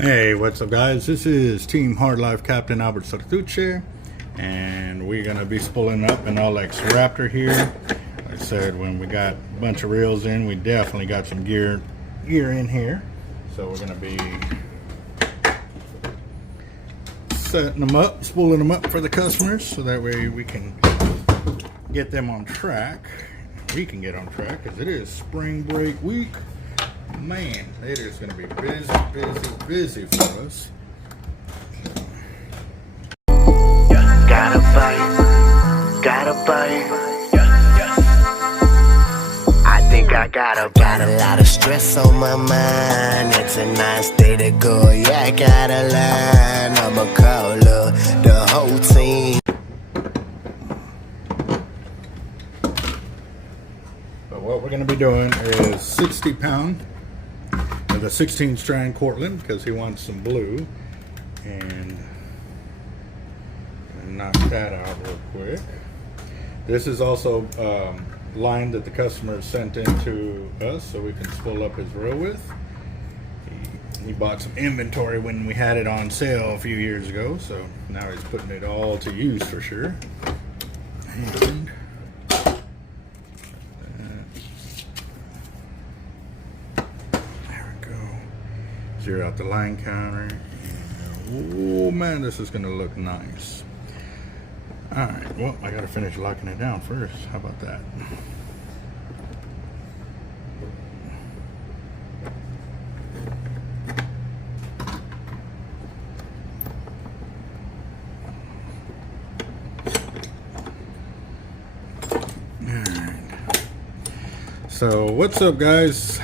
Hey, what's up guys? This is Team Hard Life Captain Alberto Zertuche, and we're gonna be spooling up an LX Raptor here. Like I said, when we got a bunch of reels in, we definitely got some gear in here. So we're gonna be setting them up, spooling them up for the customers, so that way we can get them on track. We can get on track because it is spring break week. Man, it is going to be busy for us. Gotta bite. I think I got a lot of stress on my mind. It's a nice day to go. Yeah, I got a line. I'ma call the whole team. But what we're going to be doing is 60 pound. The 16 strand Cortland, because he wants some blue, and knock that out real quick. This is also line that the customer sent in to us so we can spool up his reel with. He bought some inventory when we had it on sale a few years ago, so now he's putting it all to use for sure. And zero out the line counter, and oh man, this is gonna look nice. All right, well, I gotta finish locking it down first. How about that? All right. So what's up guys?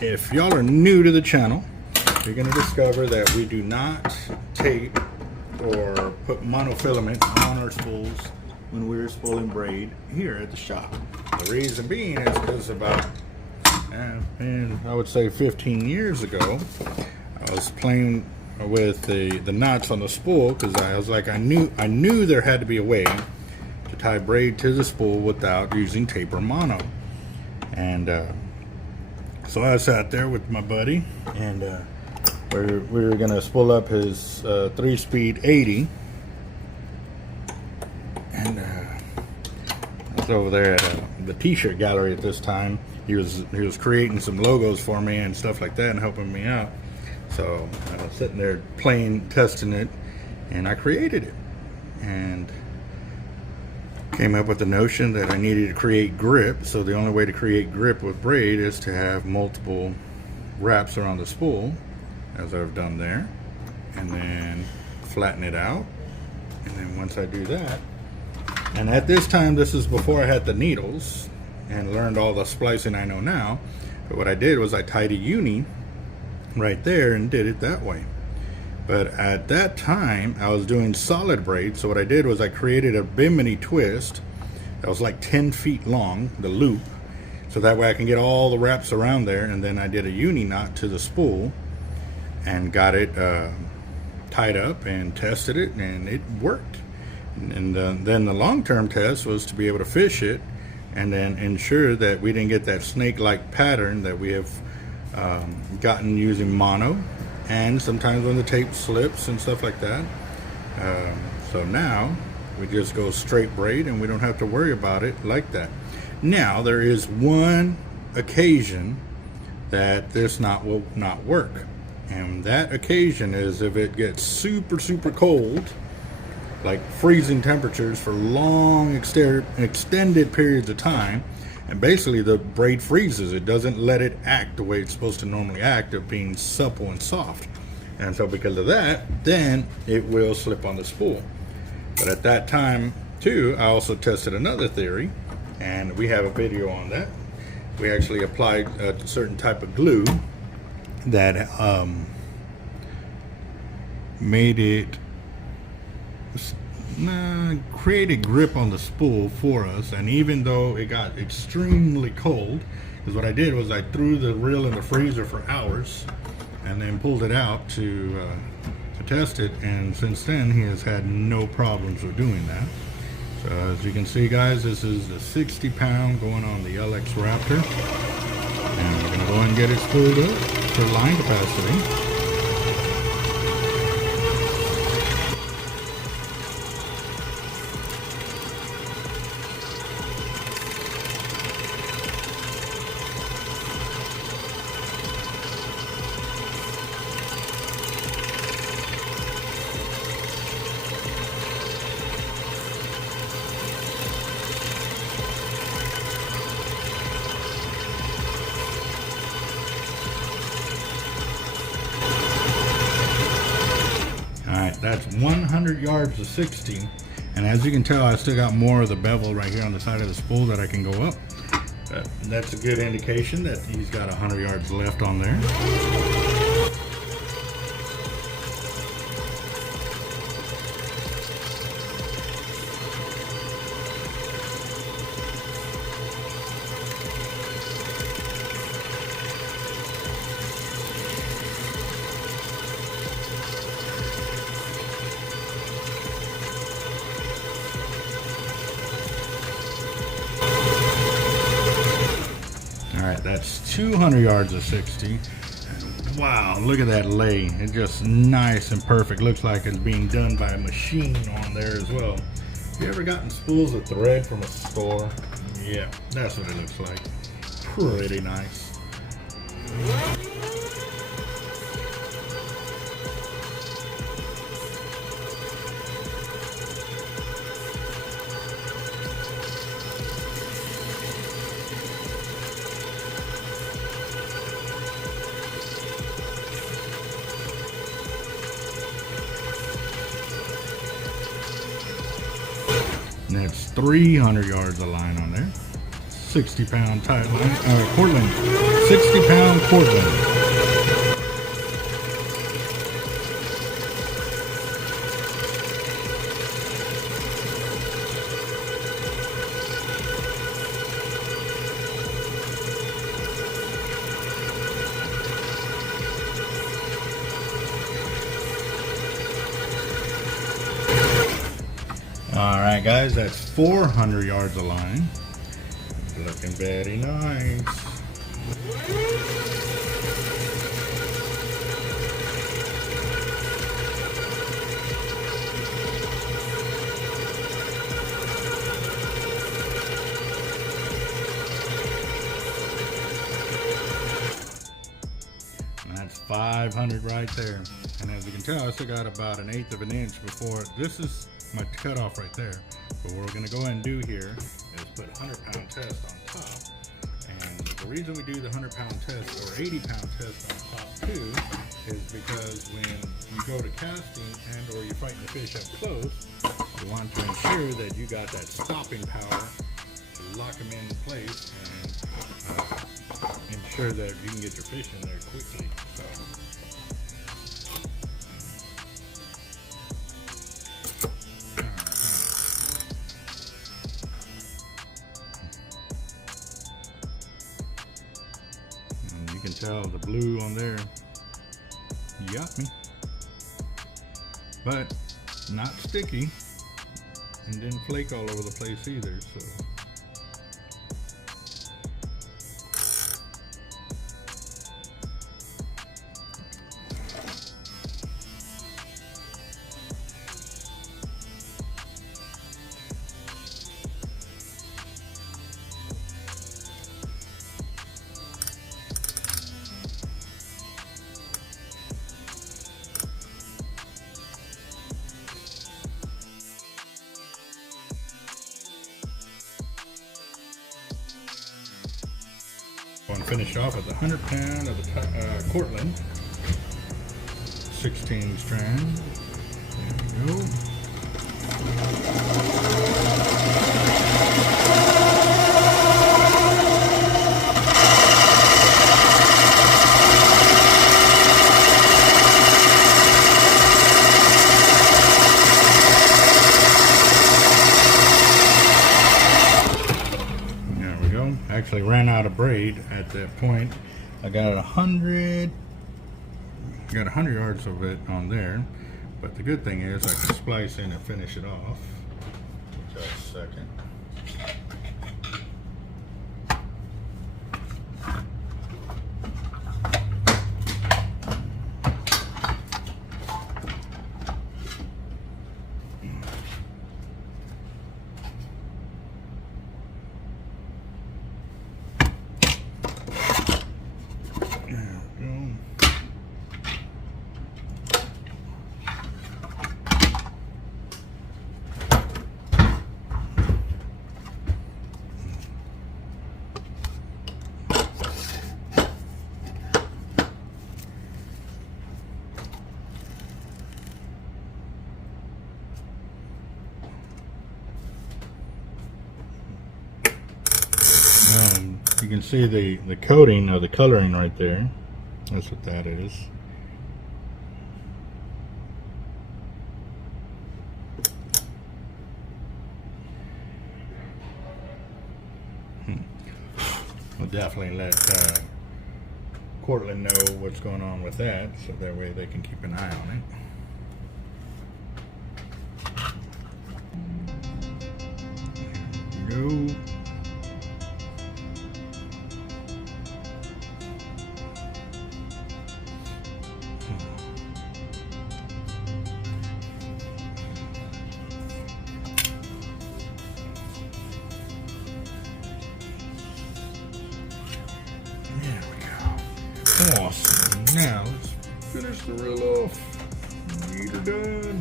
If y'all are new to the channel, you're going to discover that we do not tape or put monofilament on our spools when we're spooling braid here at the shop. The reason being is because about, I would say 15 years ago, I was playing with the knots on the spool because I was like, I knew there had to be a way to tie braid to the spool without using tape or mono. And so I sat there with my buddy, and we were gonna spool up his 3-speed 80, and I was over there at the t-shirt gallery at this time. He was creating some logos for me and stuff like that and helping me out. So I was sitting there playing, testing it, and I created it and came up with the notion that I needed to create grip. So the only way to create grip with braid is to have multiple wraps around the spool, as I've done there, and then flatten it out. And then once I do that, and at this time, this is before I had the needles and learned all the splicing I know now, but what I did was I tied a uni right there and did it that way. But at that time, I was doing solid braid, so what I did was I created a bimini twist that was like 10 feet long, the loop, so that way I can get all the wraps around there, and then I did a uni knot to the spool and got it tied up and tested it, and it worked. And then the long-term test was to be able to fish it and then ensure that we didn't get that snake-like pattern that we have gotten using mono, and sometimes when the tape slips and stuff like that. So now we just go straight braid and we don't have to worry about it like that. Now there is one occasion that this knot will not work. And that occasion is if it gets super cold, like freezing temperatures for long extended periods of time, and basically the braid freezes. It doesn't let it act the way it's supposed to normally act, of being supple and soft. And so because of that, then it will slip on the spool. But at that time too, I also tested another theory, and we have a video on that. We actually applied a certain type of glue that made it created grip on the spool for us. And even though it got extremely cold, because what I did was I threw the reel in the freezer for hours and then pulled it out to test it, and since then he has had no problems with doing that. So as you can see guys, this is the 60 pound going on the LX Raptor. And we're going to go ahead and get it spooled up to line capacity. That's 100 yards to 60. And as you can tell, I still got more of the bevel right here on the side of the spool that I can go up. That's a good indication that he's got 100 yards left on there. Alright, that's 200 yards of 60. Wow, look at that lay. It's just nice and perfect. Looks like it's being done by a machine on there as well. Have you ever gotten spools of thread from a store? Yeah, that's what it looks like. Pretty nice. And that's 300 yards of line on there. 60-pound tight line, Cortland. 60-pound Cortland. Alright guys, that's 400 yards of line. Looking very nice. And that's 500 right there. And as you can tell, I still got about 1/8 of an inch before. This is my cutoff right there. But what we're going to go ahead and do here is put a 100-pound test on top. And the reason we do the 100-pound test or 80-pound test on top too is because when you go to casting and or you're fighting the fish up close, you want to ensure that you got that stopping power to lock them in place and ensure that you can get your fish in there quickly. So. You can tell the blue on there, you got me, but not sticky and didn't flake all over the place either. So and finish off with 100-pound of the Cortland 16 strand. There we go. Actually ran out of braid at that point. I got 100 yards of it on there, but the good thing is I can splice in and finish it off. Just a second. can see the coating or the coloring right there. That's what that is. We'll definitely let Cortland know what's going on with that, so that way they can keep an eye on it. Here we go. Awesome. Now let's finish the reel off. Get her done.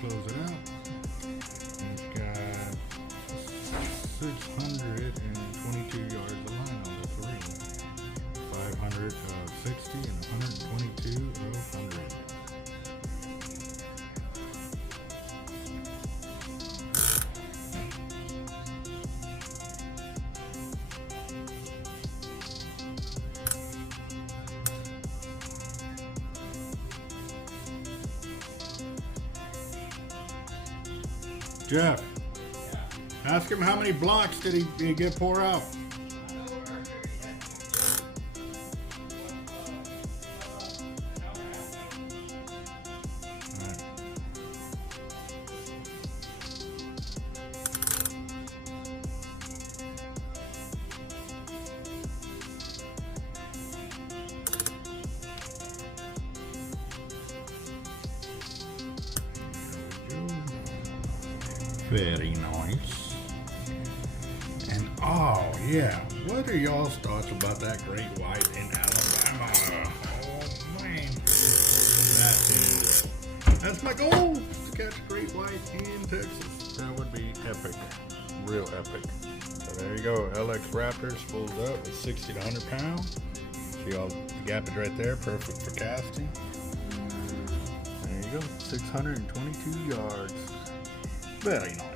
Close it out. It's got 622 yards of line on the three. 500 of 60 and 122 of 100. Jeff, ask him how many blocks did he get pour out? Very nice. And oh yeah, what are y'all's thoughts about that great white in Alabama? Oh man, that's my goal, to catch a great white in Texas. That would be epic, real epic. So there you go, LX Raptor spools up with 60 to 100 pounds. See all the gappage right there, perfect for casting. There you go, 622 yards. Very nice.